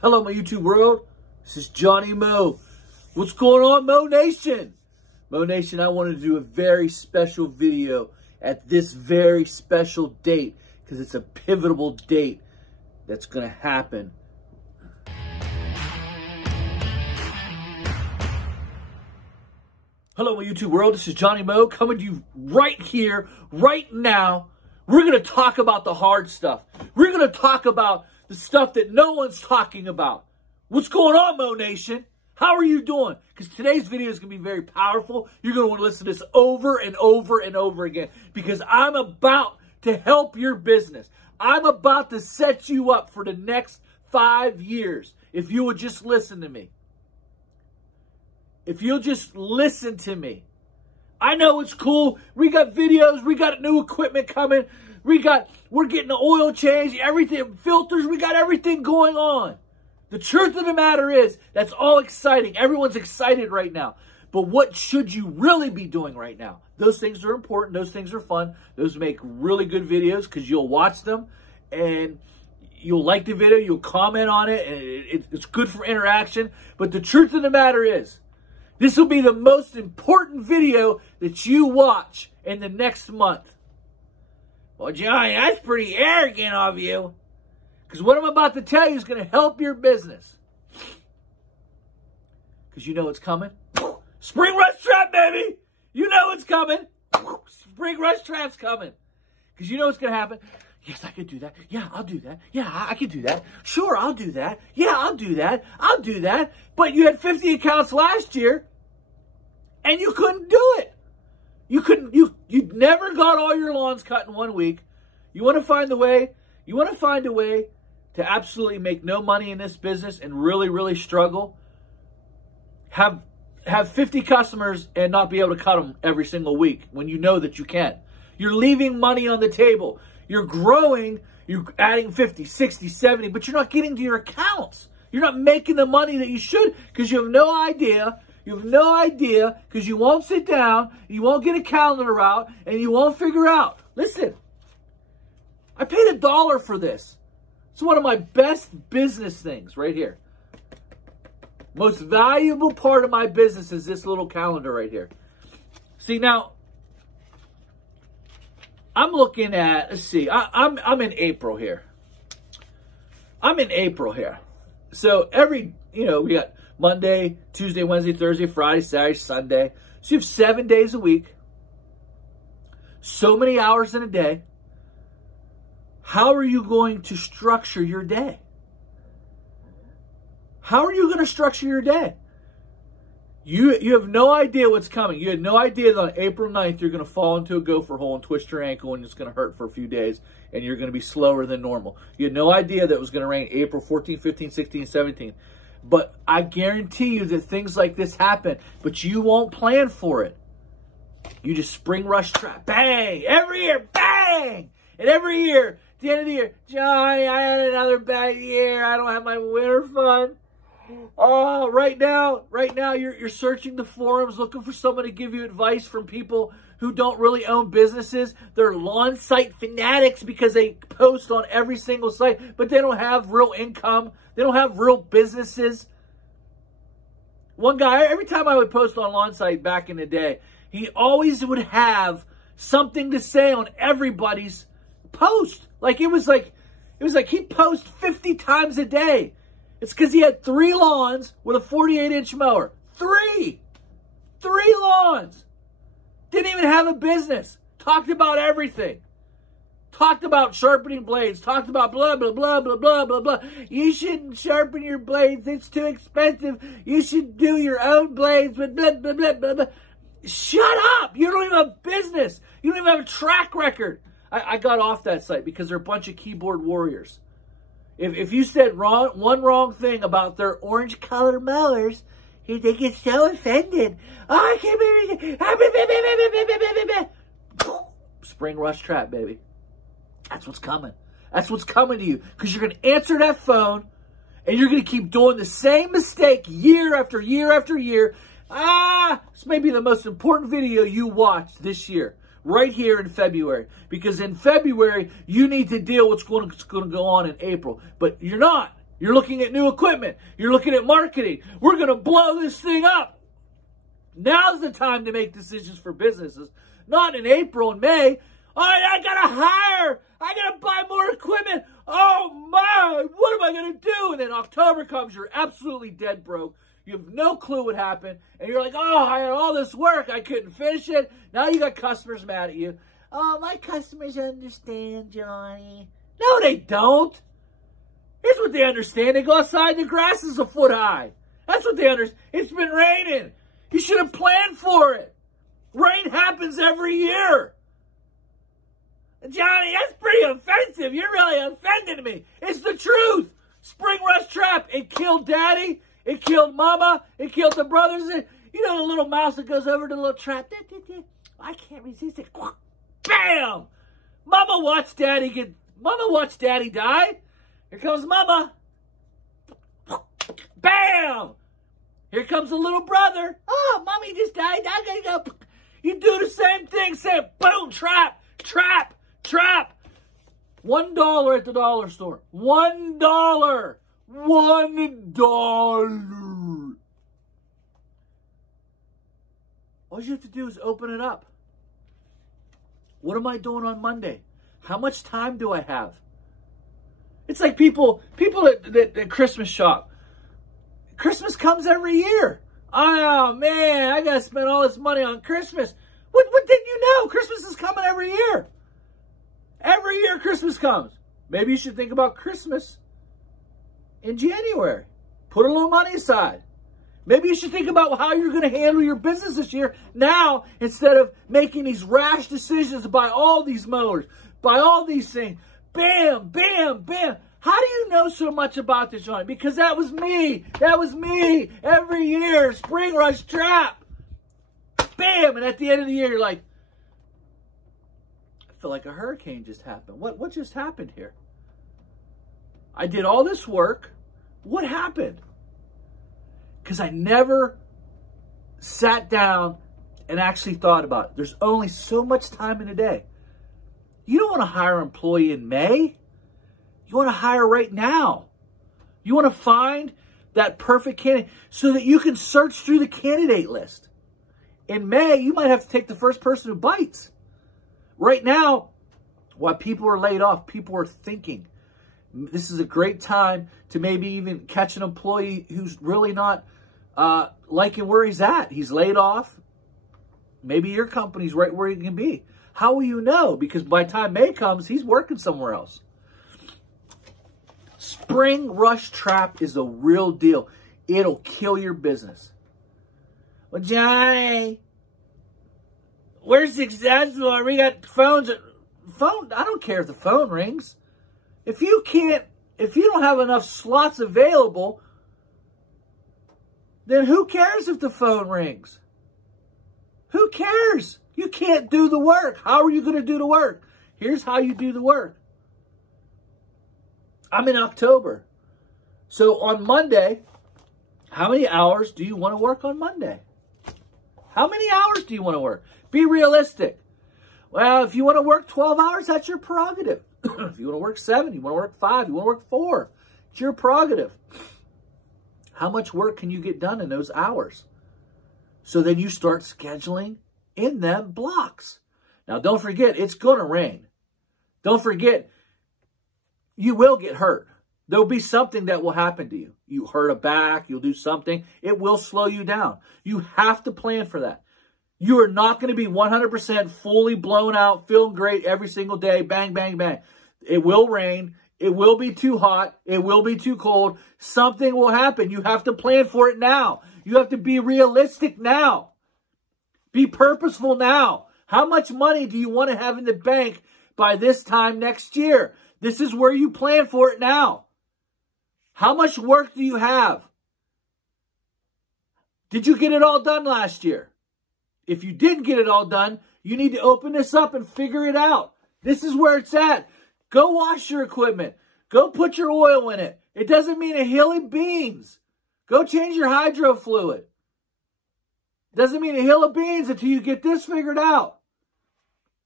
Hello, my YouTube world. This is Johnny Mo. What's going on, Mo Nation? Mo Nation, I wanted to do a very special video at this very special date because it's a pivotal date that's going to happen. Hello, my YouTube world. This is Johnny Mo coming to you right here, right now. We're going to talk about the hard stuff. We're going to talk about the stuff that no one's talking about. What's going on, Mo Nation? How are you doing? Because today's video is going to be very powerful. You're going to want to listen to this over and over and over again because I'm about to help your business. I'm about to set you up for the next 5 years if you would just listen to me. If you'll just listen to me. I know it's cool. We got videos. We got new equipment coming. We're getting the oil change, everything, filters. We got everything going on. The truth of the matter is, that's all exciting. Everyone's excited right now. But what should you really be doing right now? Those things are important. Those things are fun. Those make really good videos because you'll watch them and you'll like the video. You'll comment on it. And it's good for interaction. But the truth of the matter is, this will be the most important video that you watch in the next month. Well, Johnny, that's pretty arrogant of you. Because what I'm about to tell you is going to help your business. Because you know it's coming. Spring Rush Trap, baby! You know it's coming. Spring Rush Trap's coming. Because you know what's going to happen. Yes, I could do that. Yeah, I'll do that. Yeah, I could do that. Sure, I'll do that. Yeah, I'll do that. I'll do that. But you had 50 accounts last year, and you couldn't do it. You never got all your lawns cut in 1 week. You want to find a way to absolutely make no money in this business and really, really struggle. Have 50 customers and not be able to cut them every single week when you know that you can. You're leaving money on the table. You're growing, you're adding 50, 60, 70, but you're not getting to your accounts. You're not making the money that you should because you have no idea. You have no idea because you won't sit down, you won't get a calendar out, and you won't figure out. Listen, I paid $1 for this. It's one of my best business things right here. Most valuable part of my business is this little calendar right here. See, now, I'm looking at, let's see, I'm in April here. I'm in April here. So we got Monday, Tuesday, Wednesday, Thursday, Friday, Saturday, Sunday. So you have 7 days a week. So many hours in a day. How are you going to structure your day? How are you going to structure your day? You have no idea what's coming. You had no idea that on April 9th, you're going to fall into a gopher hole and twist your ankle and it's going to hurt for a few days and you're going to be slower than normal. You had no idea that it was going to rain April 14, 15, 16, 17. But I guarantee you that things like this happen, but you won't plan for it. You just spring rush trap, bang, every year, bang. And every year, at the end of the year, Johnny, I had another bad year. I don't have my winter fund. Oh, right now you're searching the forums looking for someone to give you advice from people who don't really own businesses. They're lawn site fanatics because they post on every single site, but they don't have real income. They don't have real businesses. One guy, every time I would post on lawn site back in the day, he always would have something to say on everybody's post. It was like he posts 50 times a day. It's because he had 3 lawns with a 48-inch mower. 3 lawns. Didn't even have a business. Talked about everything. Talked about sharpening blades. Talked about blah, blah, blah, blah, blah, blah, blah. You shouldn't sharpen your blades. It's too expensive. You should do your own blades with blah, blah, blah, blah, blah. Shut up. You don't even have a business. You don't even have a track record. I got off that site because they're a bunch of keyboard warriors. If you said one wrong thing about their orange color mowers, they get so offended. Oh, I can't believe it. Spring Rush Trap, baby. That's what's coming. That's what's coming to you. Because you're going to answer that phone, and you're going to keep doing the same mistake year after year after year. This may be the most important video you watched this year. Right here in February. Because in February, you need to deal with what's going to go on in April. But you're not. You're looking at new equipment. You're looking at marketing. We're going to blow this thing up. Now's the time to make decisions for businesses, not in April and May. Oh, I got to hire. I got to buy more equipment. Oh, my, what am I going to do? And then October comes, you're absolutely dead broke. You have no clue what happened. And you're like, oh, I had all this work. I couldn't finish it. Now you got customers mad at you. Oh, my customers understand, Johnny. No, they don't. Here's what they understand. They go outside, the grass is a foot high. That's what they understand. It's been raining. You should have planned for it. Rain happens every year. Johnny, that's pretty offensive. You're really offending me. It's the truth. Spring rush trap. It killed Daddy. It killed Mama. It killed the brothers. You know the little mouse that goes over to the little trap. I can't resist it. Bam! Mama watched Daddy die. Here comes Mama. Bam! Here comes the little brother. Oh, Mommy just died. I gotta go. You do the same thing. Say, boom, trap, trap, trap. $1 at the dollar store. $1. $1. All you have to do is open it up. What am I doing on Monday? How much time do I have? It's like people that Christmas shop. Christmas comes every year. Oh, man, I got to spend all this money on Christmas. What didn't you know? Christmas is coming every year. Every year Christmas comes. Maybe you should think about Christmas in January. Put a little money aside. Maybe you should think about how you're going to handle your business this year now instead of making these rash decisions to buy all these mowers, buy all these things. Bam, bam, bam. How do you know so much about this, Johnny? Because that was me. That was me. Every year, spring rush trap. Bam. And at the end of the year, you're like, I feel like a hurricane just happened. What just happened here? I did all this work. What happened? Because I never sat down and actually thought about it. There's only so much time in a day. You don't want to hire an employee in May. You want to hire right now. You want to find that perfect candidate so that you can search through the candidate list. In May, you might have to take the first person who bites. Right now, while people are laid off, people are thinking. This is a great time to maybe even catch an employee who's really not liking where he's at. He's laid off. Maybe your company's right where he can be. How will you know? Because by the time May comes, he's working somewhere else. Spring rush trap is a real deal. It'll kill your business. Well, Johnny, we're successful. We got phones. I don't care if the phone rings. If you don't have enough slots available, then who cares if the phone rings? Who cares? You can't do the work. How are you going to do the work? Here's how you do the work. I'm in October. So on Monday, how many hours do you want to work on Monday? How many hours do you want to work? Be realistic. Well, if you want to work 12 hours, that's your prerogative. If you want to work 7, you want to work 5, you want to work 4, it's your prerogative. How much work can you get done in those hours? So then you start scheduling in them blocks. Now, don't forget, it's going to rain. Don't forget, you will get hurt. There'll be something that will happen to you. You hurt a back, you'll do something. It will slow you down. You have to plan for that. You are not going to be 100% fully blown out, feeling great every single day. Bang, bang, bang. It will rain. It will be too hot. It will be too cold. Something will happen. You have to plan for it now. You have to be realistic now. Be purposeful now. How much money do you want to have in the bank by this time next year? This is where you plan for it now. How much work do you have? Did you get it all done last year? If you didn't get it all done, you need to open this up and figure it out. This is where it's at. Go wash your equipment. Go put your oil in it. It doesn't mean a hill of beans. Go change your hydro fluid. It doesn't mean a hill of beans until you get this figured out.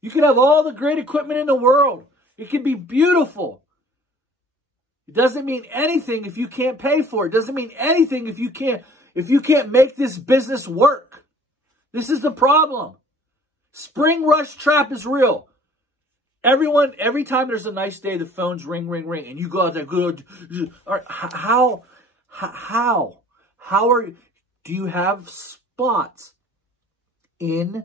You can have all the great equipment in the world. It can be beautiful. It doesn't mean anything if you can't pay for it. It doesn't mean anything if you can't make this business work. This is the problem. Spring rush trap is real. Every time there's a nice day, the phones ring, ring, ring, and you go out there, good. How do you have spots in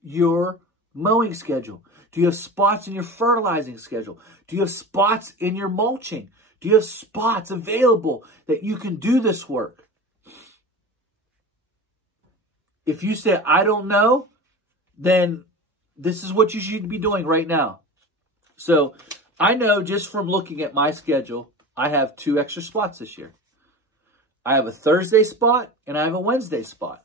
your mowing schedule? Do you have spots in your fertilizing schedule? Do you have spots in your mulching? Do you have spots available that you can do this work? If you say, I don't know, then this is what you should be doing right now. So I know just from looking at my schedule, I have 2 extra spots this year. I have a Thursday spot and I have a Wednesday spot.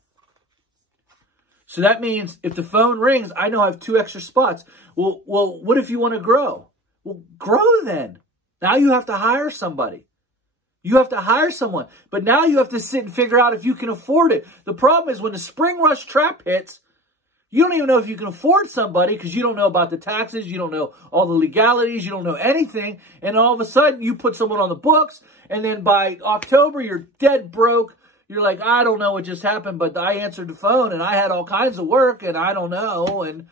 So that means if the phone rings, I know I have 2 extra spots. Well, what if you want to grow? Well, grow then. Now you have to hire somebody. You have to hire someone. But now you have to sit and figure out if you can afford it. The problem is when the spring rush trap hits, you don't even know if you can afford somebody because you don't know about the taxes. You don't know all the legalities. You don't know anything. And all of a sudden, you put someone on the books. And then by October, you're dead broke. You're like, I don't know what just happened, but I answered the phone and I had all kinds of work and I don't know. And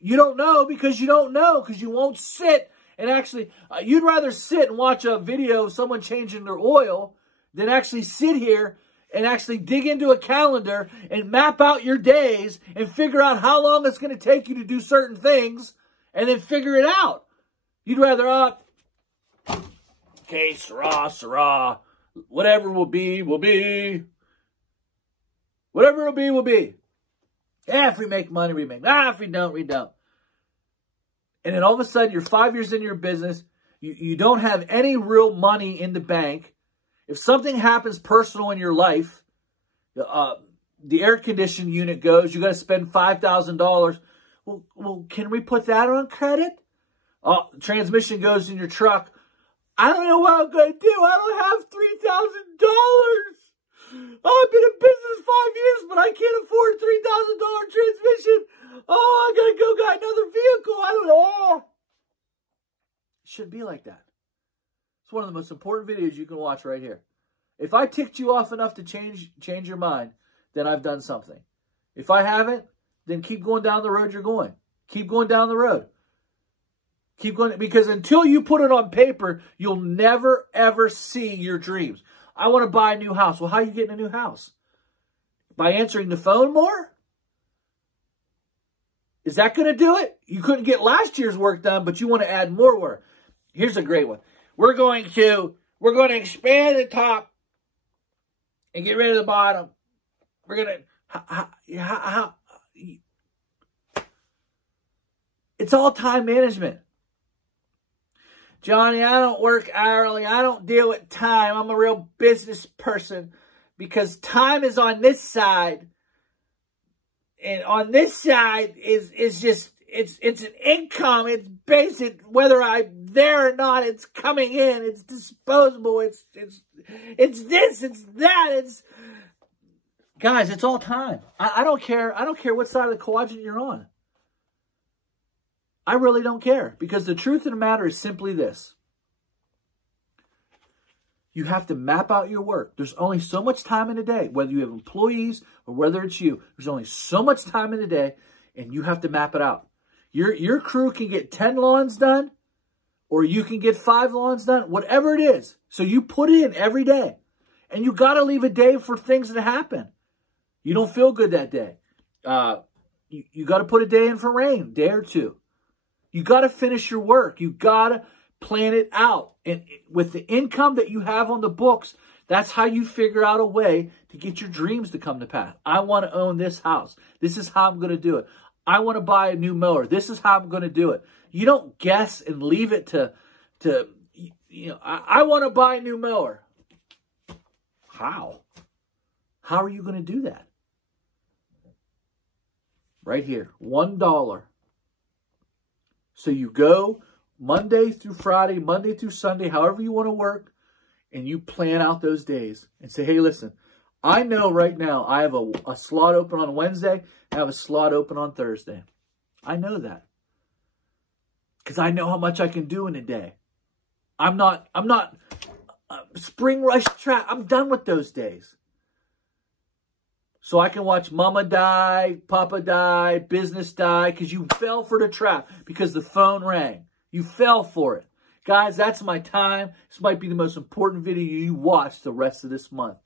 you don't know because you don't know because you won't sit and actually, you'd rather sit and watch a video of someone changing their oil than actually sit here and actually dig into a calendar and map out your days and figure out how long it's going to take you to do certain things and then figure it out. You'd rather, okay, Sarah, whatever will be, will be. Whatever will be, will be. Yeah, if we make money, we make. If we don't, we don't. And then all of a sudden, you're 5 years into your business. You don't have any real money in the bank. If something happens personal in your life, the air conditioning unit goes, you got to spend $5,000. Well, can we put that on credit? Transmission goes in your truck. I don't know what I'm going to do. I don't have $3,000. I've been in business 5 years, but I can't afford a $3,000 transmission. I got to go get another vehicle. I don't know. It shouldn't be like that. It's one of the most important videos you can watch right here. If I ticked you off enough to change your mind, then I've done something. If I haven't, then keep going down the road you're going. Keep going down the road. Keep going, because until you put it on paper, you'll never, ever see your dreams. I want to buy a new house. Well, how are you getting a new house? By answering the phone more? Is that going to do it? You couldn't get last year's work done, but you want to add more work. Here's a great one. We're going to expand the top and get rid of the bottom. We're going to... It's all time management. Johnny, I don't work hourly. I don't deal with time. I'm a real business person because time is on this side. And on this side is just, it's an income. It's basic. Whether I'm there or not, it's coming in. It's disposable. It's this, it's that. It's, guys, it's all time. I don't care. I don't care what side of the quadrant you're on. I really don't care, because the truth of the matter is simply this. You have to map out your work. There's only so much time in a day, whether you have employees or whether it's you. There's only so much time in a day, and you have to map it out. Your crew can get 10 lawns done, or you can get 5 lawns done, whatever it is. So you put in every day, and you got to leave a day for things to happen. You don't feel good that day. You got to put a day in for rain, day or two. You got to finish your work. You got to plan it out. And with the income that you have on the books, that's how you figure out a way to get your dreams to come to pass. I want to own this house. This is how I'm going to do it. I want to buy a new mower. This is how I'm going to do it. You don't guess and leave it to I want to buy a new mower. How? How are you going to do that? Right here, $1. So you go Monday through Friday, Monday through Sunday, however you want to work, and you plan out those days and say, hey, listen, I know right now I have a slot open on Wednesday, I have a slot open on Thursday. I know that because I know how much I can do in a day. I'm not spring rush trap. I'm done with those days. So I can watch mama die, papa die, business die, because you fell for the trap, because the phone rang. You fell for it. Guys, that's my time. This might be the most important video you watch the rest of this month.